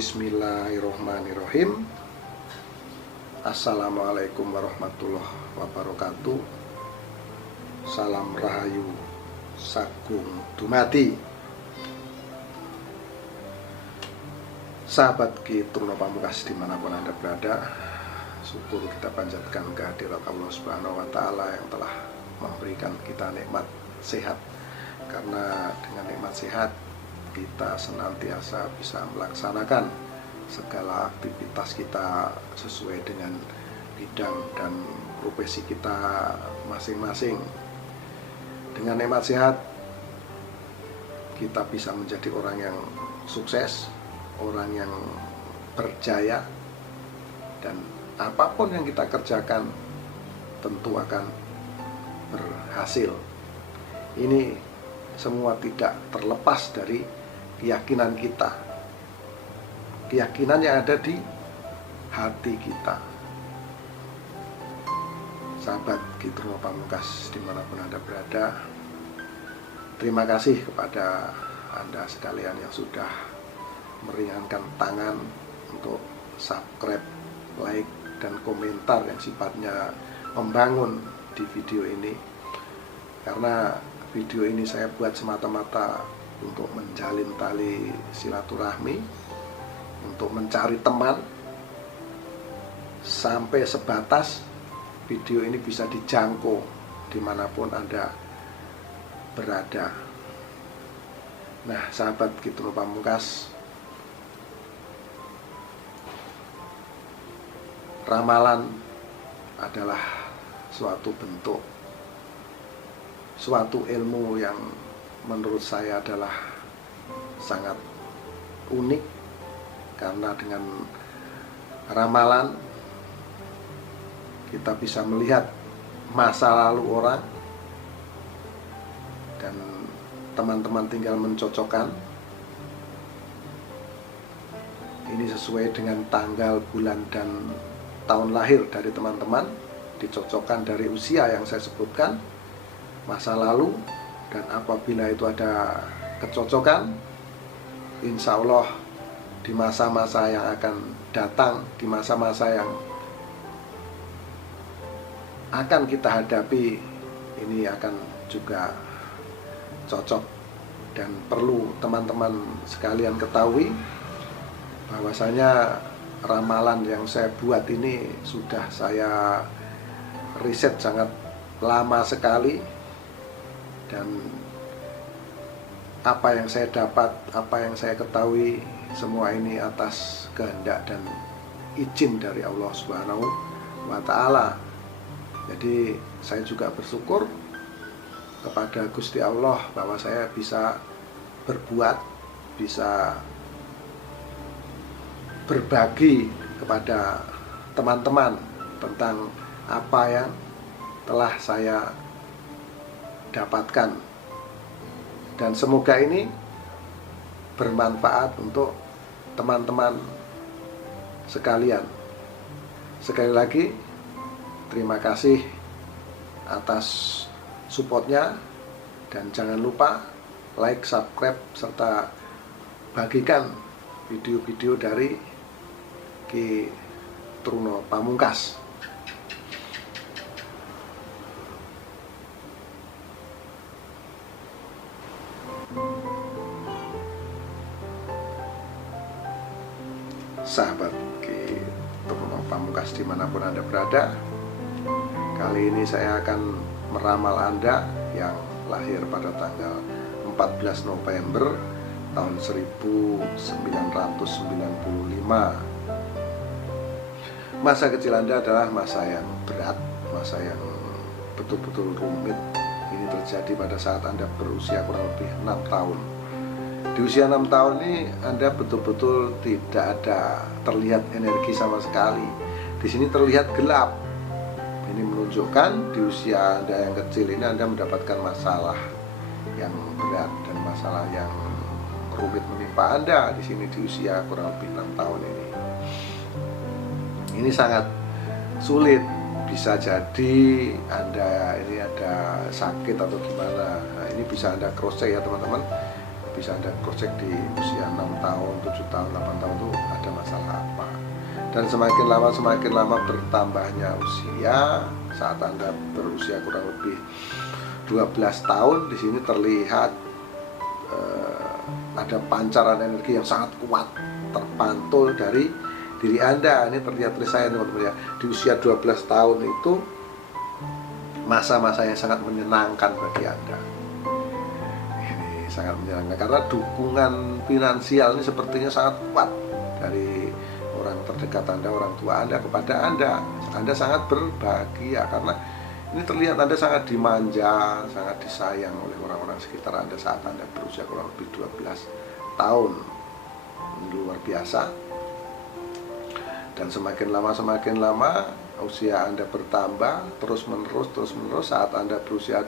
Bismillahirrohmanirrohim. Assalamualaikum warahmatullahi wabarakatuh. Salam rahayu sagung dumadi. Sahabat Ki Truno Pamungkas dimanapun Anda berada, syukur kita panjatkan kehadirat Allah Subhanahu wa Ta'ala yang telah memberikan kita nikmat sehat. Karena dengan nikmat sehat kita senantiasa bisa melaksanakan segala aktivitas kita sesuai dengan bidang dan profesi kita masing-masing. Dengan nikmat sehat kita bisa menjadi orang yang sukses, orang yang berjaya, dan apapun yang kita kerjakan tentu akan berhasil. Ini semua tidak terlepas dari keyakinan kita, keyakinan yang ada di hati kita. Sahabat Ki Truno Pamungkas dimanapun Anda berada, terima kasih kepada Anda sekalian yang sudah meringankan tangan untuk subscribe, like, dan komentar yang sifatnya membangun di video ini. Karena video ini saya buat semata-mata untuk menjalin tali silaturahmi, untuk mencari teman, sampai sebatas video ini bisa dijangkau dimanapun Anda berada. Nah, sahabat Ki Truno Pamungkas, ramalan adalah suatu bentuk, suatu ilmu yang menurut saya adalah sangat unik. Karena dengan ramalan kita bisa melihat masa lalu orang, dan teman-teman tinggal mencocokkan ini sesuai dengan tanggal, bulan, dan tahun lahir dari teman-teman, dicocokkan dari usia yang saya sebutkan, masa lalu, dan apabila itu ada kecocokan, insya Allah di masa-masa yang akan datang, di masa-masa yang akan kita hadapi, ini akan juga cocok. Dan perlu teman-teman sekalian ketahui bahwasanya ramalan yang saya buat ini sudah saya riset sangat lama sekali, dan apa yang saya dapat, apa yang saya ketahui, semua ini atas kehendak dan izin dari Allah Subhanahu wa Ta'ala. Jadi saya juga bersyukur kepada Gusti Allah bahwa saya bisa berbuat, bisa berbagi kepada teman-teman tentang apa yang telah saya dapatkan, dan semoga ini bermanfaat untuk teman-teman sekalian. Sekali lagi terima kasih atas supportnya, dan jangan lupa like, subscribe, serta bagikan video-video dari Ki Truno Pamungkas. Sahabat Ki Truno Pamungkas dimanapun Anda berada, kali ini saya akan meramal Anda yang lahir pada tanggal 14 November tahun 1995. Masa kecil Anda adalah masa yang berat, masa yang betul-betul rumit. Ini terjadi pada saat Anda berusia kurang lebih 6 tahun. Di usia 6 tahun ini Anda betul-betul tidak ada terlihat energi sama sekali. Di sini terlihat gelap. Ini menunjukkan di usia Anda yang kecil ini Anda mendapatkan masalah yang berat dan masalah yang rumit menimpa Anda di sini di usia kurang lebih 6 tahun ini. Ini sangat sulit. Bisa jadi Anda ini ada sakit atau gimana. Nah, ini bisa Anda cross check ya teman-teman. bisa Anda project di usia 6 tahun, 7 tahun, 8 tahun itu ada masalah apa. Dan semakin lama bertambahnya usia, saat Anda berusia kurang lebih 12 tahun, di sini terlihat ada pancaran energi yang sangat kuat terpantul dari diri Anda. Ini terlihat dari saya teman-teman ya. Di usia 12 tahun itu masa-masa yang sangat menyenangkan bagi Anda. Ini sangat menyenangkan karena dukungan finansial ini sepertinya sangat kuat dari orang terdekat Anda, orang tua Anda kepada Anda. Anda sangat berbahagia karena ini terlihat Anda sangat dimanja, sangat disayang oleh orang-orang sekitar Anda saat Anda berusia kurang lebih 12 tahun. Luar biasa. Dan semakin lama usia Anda bertambah terus menerus saat Anda berusia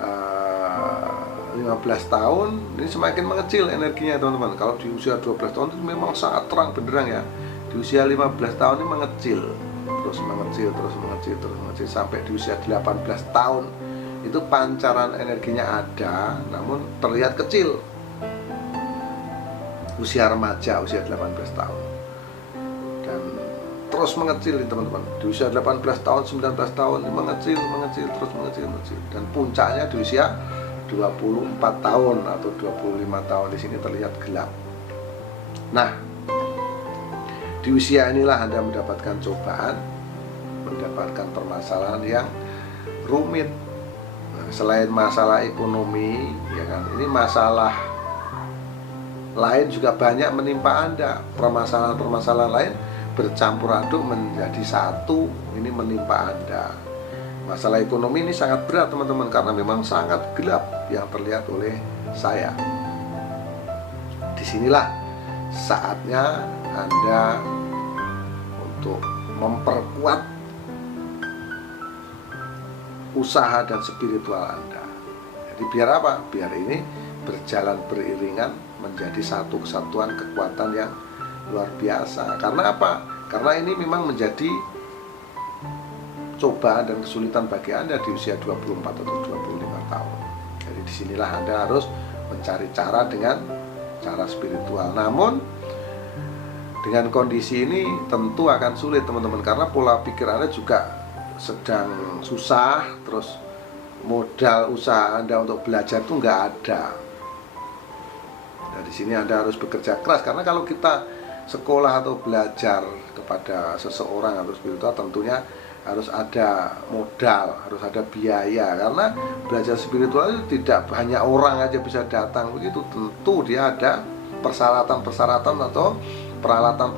15 tahun ini semakin mengecil energinya teman-teman. Kalau di usia 12 tahun itu memang sangat terang benderang ya. Di usia 15 tahun ini mengecil, terus mengecil sampai di usia 18 tahun itu pancaran energinya ada namun terlihat kecil. Usia remaja, usia 18 tahun, dan terus mengecil teman-teman. Di usia 18 tahun, 19 tahun mengecil, dan puncaknya di usia 24 tahun atau 25 tahun di sini terlihat gelap. Nah, di usia inilah Anda mendapatkan cobaan, mendapatkan permasalahan yang rumit. Nah, selain masalah ekonomi, ya kan, ini masalah lain juga banyak menimpa Anda. Permasalahan lain bercampur aduk menjadi satu, ini menimpa Anda. Masalah ekonomi ini sangat berat teman-teman karena memang sangat gelap yang terlihat oleh saya. Disinilah saatnya Anda untuk memperkuat usaha dan spiritual Anda. Jadi biar apa? Biar ini berjalan beriringan menjadi satu kesatuan kekuatan yang luar biasa. Karena apa? Karena ini memang menjadi cobaan dan kesulitan bagi Anda di usia 24 atau 25 tahun. Jadi disinilah Anda harus mencari cara dengan cara spiritual. Namun dengan kondisi ini tentu akan sulit teman-teman, karena pola pikir Anda juga sedang susah, terus modal usaha Anda untuk belajar itu nggak ada. Nah, di sini Anda harus bekerja keras, karena kalau kita sekolah atau belajar kepada seseorang atau spiritual tentunya harus ada modal, harus ada biaya. Karena belajar spiritual itu tidak banyak orang aja bisa datang begitu. Tentu dia ada persyaratan atau peralatan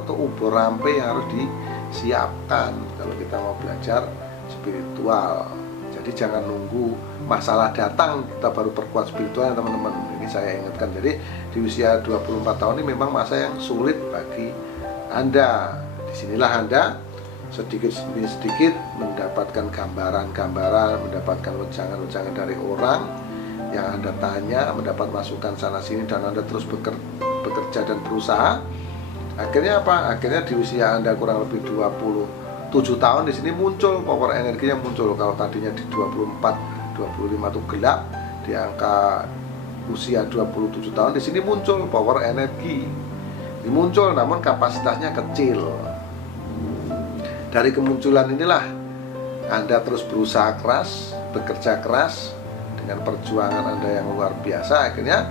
atau ubur rampe yang harus disiapkan kalau kita mau belajar spiritual. Jadi jangan nunggu masalah datang kita baru perkuat spiritual teman-teman. Ini saya ingatkan. Jadi di usia 24 tahun ini memang masa yang sulit bagi Anda. Disinilah Anda sedikit demi sedikit mendapatkan gambaran-gambaran, mendapatkan wejangan-wejangan dari orang yang Anda tanya, mendapat masukan sana sini, dan Anda terus bekerja dan berusaha. Akhirnya apa? Akhirnya di usia Anda kurang lebih 27 tahun di sini muncul power energinya muncul. Kalau tadinya di 24, 25 itu gelap, di angka usia 27 tahun di sini muncul power energi. Muncul namun kapasitasnya kecil. Dari kemunculan inilah Anda terus berusaha keras, bekerja keras dengan perjuangan Anda yang luar biasa. Akhirnya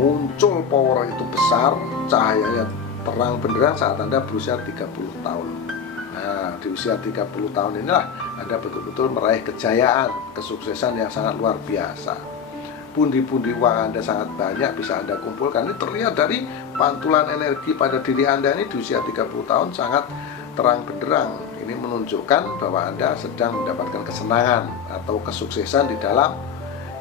muncul power itu besar, cahayanya terang benderang saat Anda berusia 30 tahun. Nah, di usia 30 tahun inilah Anda betul-betul meraih kejayaan, kesuksesan yang sangat luar biasa. Pundi-pundi uang Anda sangat banyak bisa Anda kumpulkan. Ini terlihat dari pantulan energi pada diri Anda ini di usia 30 tahun sangat terang benderang. Ini menunjukkan bahwa Anda sedang mendapatkan kesenangan atau kesuksesan di dalam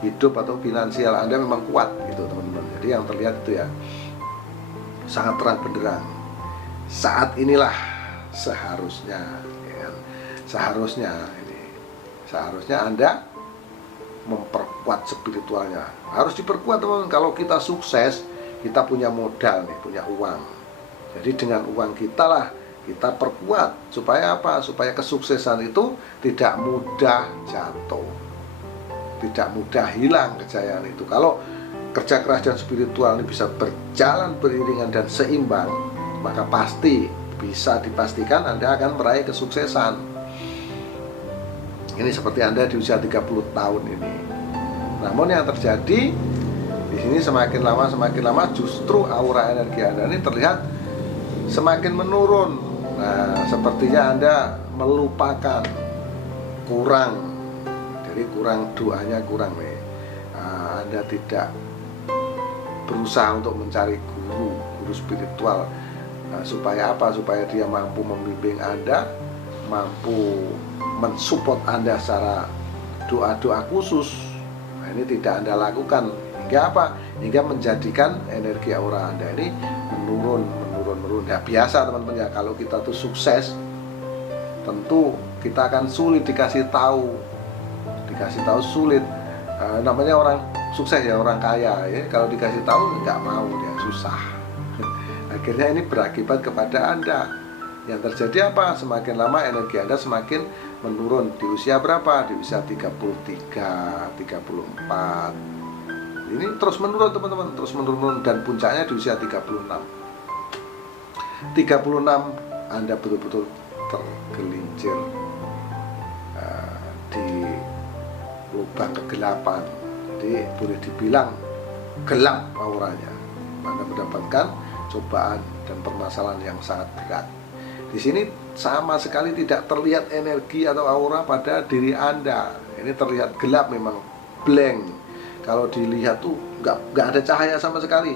hidup atau finansial Anda memang kuat gitu teman-teman. Jadi yang terlihat itu ya sangat terang benderang. Saat inilah seharusnya Anda memperkuat spiritualnya. Harus diperkuat teman-teman. Kalau kita sukses, kita punya modal nih, punya uang. Jadi dengan uang kita lah kita perkuat. Supaya apa? Supaya kesuksesan itu tidak mudah jatuh, tidak mudah hilang kejayaan itu. Kalau kerja keras dan spiritual ini bisa berjalan beriringan dan seimbang, maka pasti bisa dipastikan Anda akan meraih kesuksesan. Ini seperti Anda di usia 30 tahun ini. Namun yang terjadi di sini semakin lama justru aura energi Anda ini terlihat semakin menurun. Nah, sepertinya Anda melupakan, kurang. Jadi kurang doanya, kurang nih. Anda tidak berusaha untuk mencari guru spiritual, supaya apa? Supaya dia mampu membimbing Anda, mampu mensupport Anda secara doa-doa khusus. Nah, ini tidak Anda lakukan, hingga apa? Hingga menjadikan energi aura Anda ini menurun. Ya biasa teman-teman ya, kalau kita tuh sukses, tentu kita akan sulit dikasih tahu sulit. Namanya orang sukses ya, orang kaya ya, kalau dikasih tahu nggak mau, dia susah. Akhirnya ini berakibat kepada Anda. Yang terjadi apa? Semakin lama energi Anda semakin menurun. Di usia berapa? Di usia 33, 34. Ini terus menurun teman-teman, terus menurun, dan puncaknya di usia 36. 36 Anda betul-betul tergelincir di lubang kegelapan. Jadi boleh dibilang gelap auranya. Anda mendapatkan cobaan dan permasalahan yang sangat berat. Di sini sama sekali tidak terlihat energi atau aura pada diri Anda. Ini terlihat gelap, memang blank. Kalau dilihat tuh nggak ada cahaya sama sekali.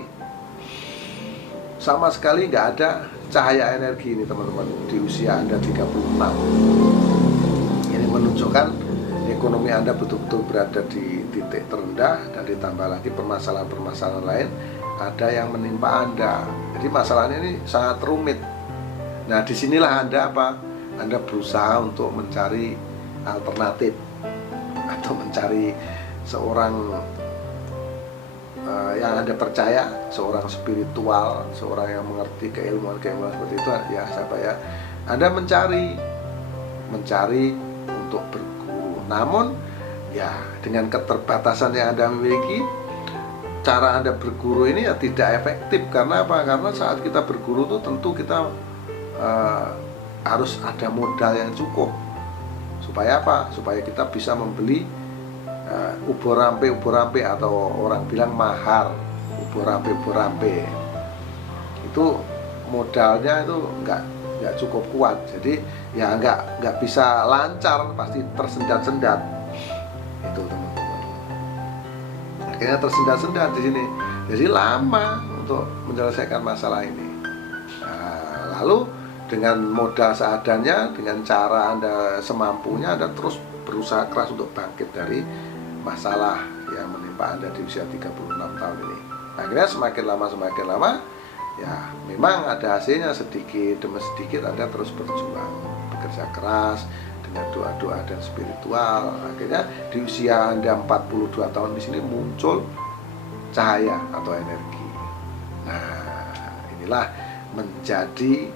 Sama sekali nggak ada cahaya energi ini teman-teman di usia Anda 36. Ini menunjukkan ekonomi Anda betul-betul berada di titik terendah, dan ditambah lagi permasalahan-permasalahan lain ada yang menimpa Anda. Jadi masalahnya ini sangat rumit. Nah, disinilah Anda apa? Anda berusaha untuk mencari alternatif atau mencari seorang yang Anda percaya, seorang spiritual, seorang yang mengerti keilmuan seperti itu ya, siapa ya? Anda mencari untuk berguru. Namun ya dengan keterbatasan yang Anda miliki, cara Anda berguru ini ya tidak efektif. Karena apa? Karena saat kita berguru tuh tentu kita harus ada modal yang cukup. Supaya apa? Supaya kita bisa membeli ubur rampe atau orang bilang mahar, ubur rampe itu modalnya itu nggak cukup kuat. Jadi ya nggak bisa lancar, pasti tersendat-sendat itu teman-teman. Akhirnya tersendat-sendat di sini, jadi lama untuk menyelesaikan masalah ini. Nah, lalu dengan modal seadanya, dengan cara Anda semampunya, Anda terus berusaha keras untuk bangkit dari masalah yang menimpa Anda di usia 36 tahun ini. Akhirnya semakin lama ya memang ada hasilnya, sedikit demi sedikit Anda terus berjuang, bekerja keras dengan doa-doa dan spiritual. Akhirnya di usia Anda 42 tahun di sini muncul cahaya atau energi. Nah, inilah menjadi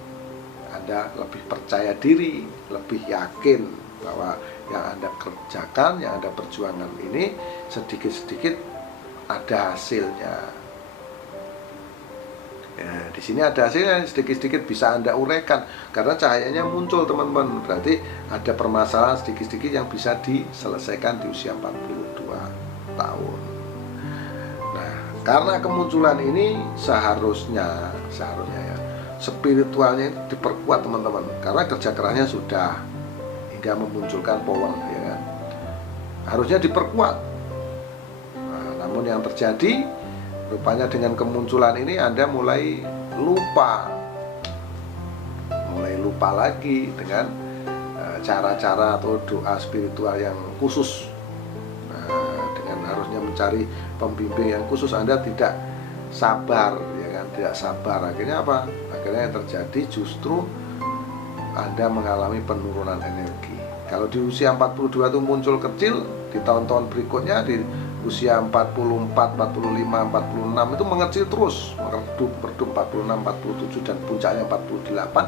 Anda lebih percaya diri, lebih yakin bahwa yang Anda kerjakan, yang Anda perjuangan ini sedikit-sedikit ada hasilnya. Ya, di sini ada hasilnya, sedikit-sedikit bisa Anda uraikan karena cahayanya muncul teman-teman. Berarti ada permasalahan sedikit-sedikit yang bisa diselesaikan di usia 42 tahun. Nah, karena kemunculan ini seharusnya ya spiritualnya diperkuat teman-teman, karena kerja kerasnya sudah hingga memunculkan power, ya kan? Harusnya diperkuat. Nah, namun yang terjadi rupanya dengan kemunculan ini Anda mulai lupa lagi dengan cara-cara atau doa spiritual yang khusus. Nah, dengan harusnya mencari pembimbing yang khusus, Anda tidak sabar, ya kan? Tidak sabar. Akhirnya apa? Akhirnya yang terjadi justru Anda mengalami penurunan energi. Kalau di usia 42 itu muncul kecil, di tahun-tahun berikutnya di usia 44, 45, 46 itu mengecil terus, meredup 46, 47 dan puncaknya 48.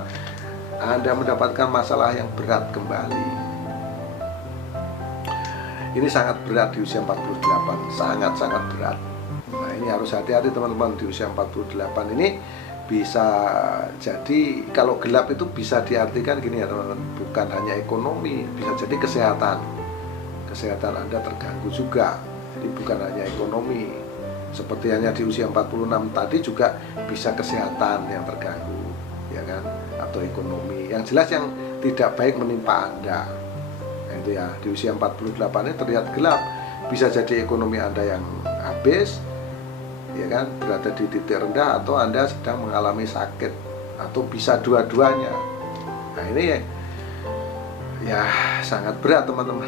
Anda mendapatkan masalah yang berat kembali. Ini sangat berat di usia 48, sangat-sangat berat. Nah, Nah, ini harus hati-hati teman-teman. Di usia 48 ini bisa jadi, kalau gelap itu bisa diartikan gini ya teman-teman, bukan hanya ekonomi, bisa jadi kesehatan Anda terganggu juga. Jadi bukan hanya ekonomi, seperti hanya di usia 46 tadi, juga bisa kesehatan yang terganggu, ya kan, atau ekonomi. Yang jelas yang tidak baik menimpa Anda. Nah, itu ya, di usia 48 ini terlihat gelap, bisa jadi ekonomi Anda yang habis, ya kan, berada di titik rendah, atau Anda sedang mengalami sakit, atau bisa dua-duanya. Nah, ini ya sangat berat teman-teman.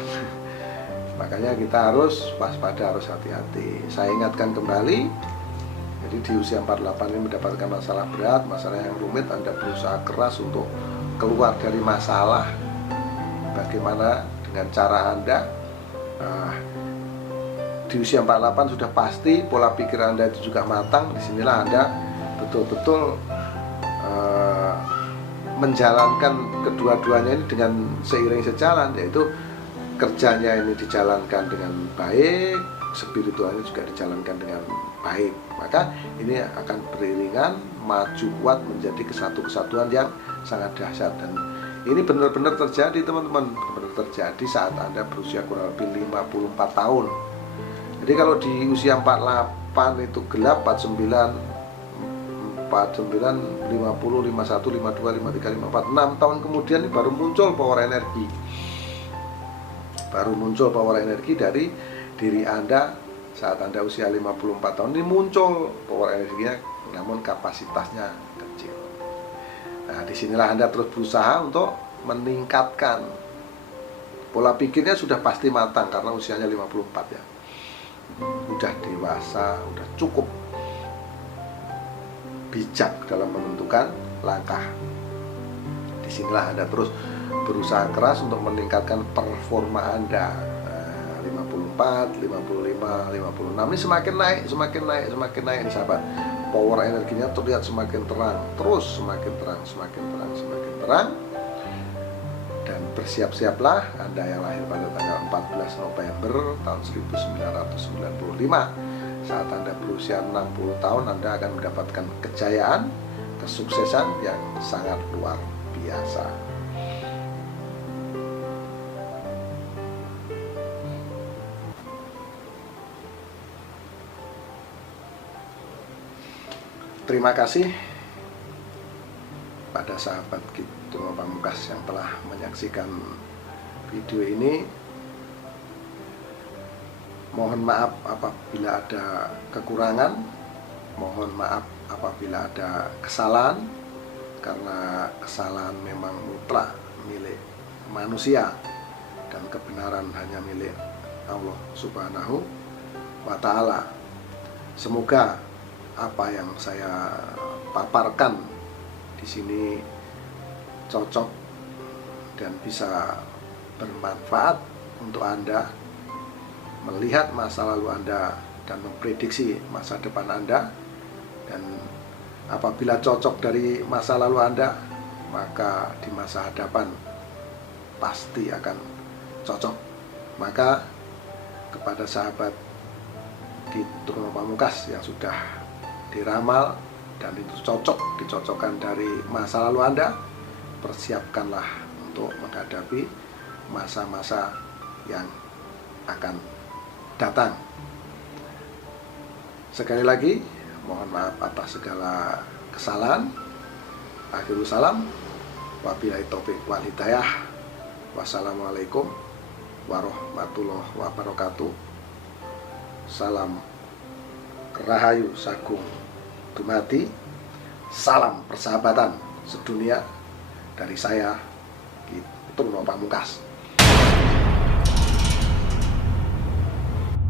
Makanya kita harus waspada, harus hati-hati. Saya ingatkan kembali, jadi di usia 48 ini mendapatkan masalah berat, masalah yang rumit, Anda berusaha keras untuk keluar dari masalah. Bagaimana dengan cara Anda? Di usia 48 sudah pasti pola pikir Anda itu juga matang. Disinilah Anda betul-betul menjalankan kedua-duanya ini dengan seiring sejalan, yaitu kerjanya ini dijalankan dengan baik, spiritualnya juga dijalankan dengan baik. Maka ini akan beriringan, maju kuat menjadi kesatuan yang sangat dahsyat. Dan ini benar-benar terjadi teman-teman, benar terjadi saat Anda berusia kurang lebih 54 tahun. Jadi kalau di usia 48 itu gelap, 49, 50, 51, 52, 53, 54, 6 tahun kemudian ini baru muncul power energi. Baru muncul power energi dari diri Anda saat Anda usia 54 tahun ini muncul power energinya, namun kapasitasnya kecil. Nah, disinilah Anda terus berusaha untuk meningkatkan. Pola pikirnya sudah pasti matang karena usianya 54 ya. Udah dewasa, udah cukup bijak dalam menentukan langkah. Disinilah Anda terus berusaha keras untuk meningkatkan performa Anda. 54, 55, 56 ini semakin naik nih sahabat. Power energinya terlihat semakin terang, terus semakin terang. Dan bersiap-siaplah Anda yang lahir pada tanggal 14 November tahun 1995. Saat Anda berusia 60 tahun, Anda akan mendapatkan kejayaan, kesuksesan yang sangat luar biasa. Terima kasih pada sahabat Kiturnova Pamungkas yang telah menyaksikan video ini. Mohon maaf apabila ada kekurangan, mohon maaf apabila ada kesalahan, karena kesalahan memang mutlak milik manusia dan kebenaran hanya milik Allah Subhanahu wa Ta'ala. Semoga apa yang saya paparkan di sini cocok dan bisa bermanfaat untuk Anda melihat masa lalu Anda dan memprediksi masa depan Anda. Dan apabila cocok dari masa lalu Anda, maka di masa hadapan pasti akan cocok. Maka kepada sahabat Kiturnova Pamungkas yang sudah diramal dan itu dicocokkan dari masa lalu Anda, persiapkanlah untuk menghadapi masa-masa yang akan datang. Sekali lagi mohon maaf atas segala kesalahan. Akhirul salam, wabillahi taufiq wal hidayah. Wassalamualaikum warahmatullahi wabarakatuh. Salam Rahayu Sagung Dumadi, salam persahabatan sedunia dari saya Kiturnova Pamungkas.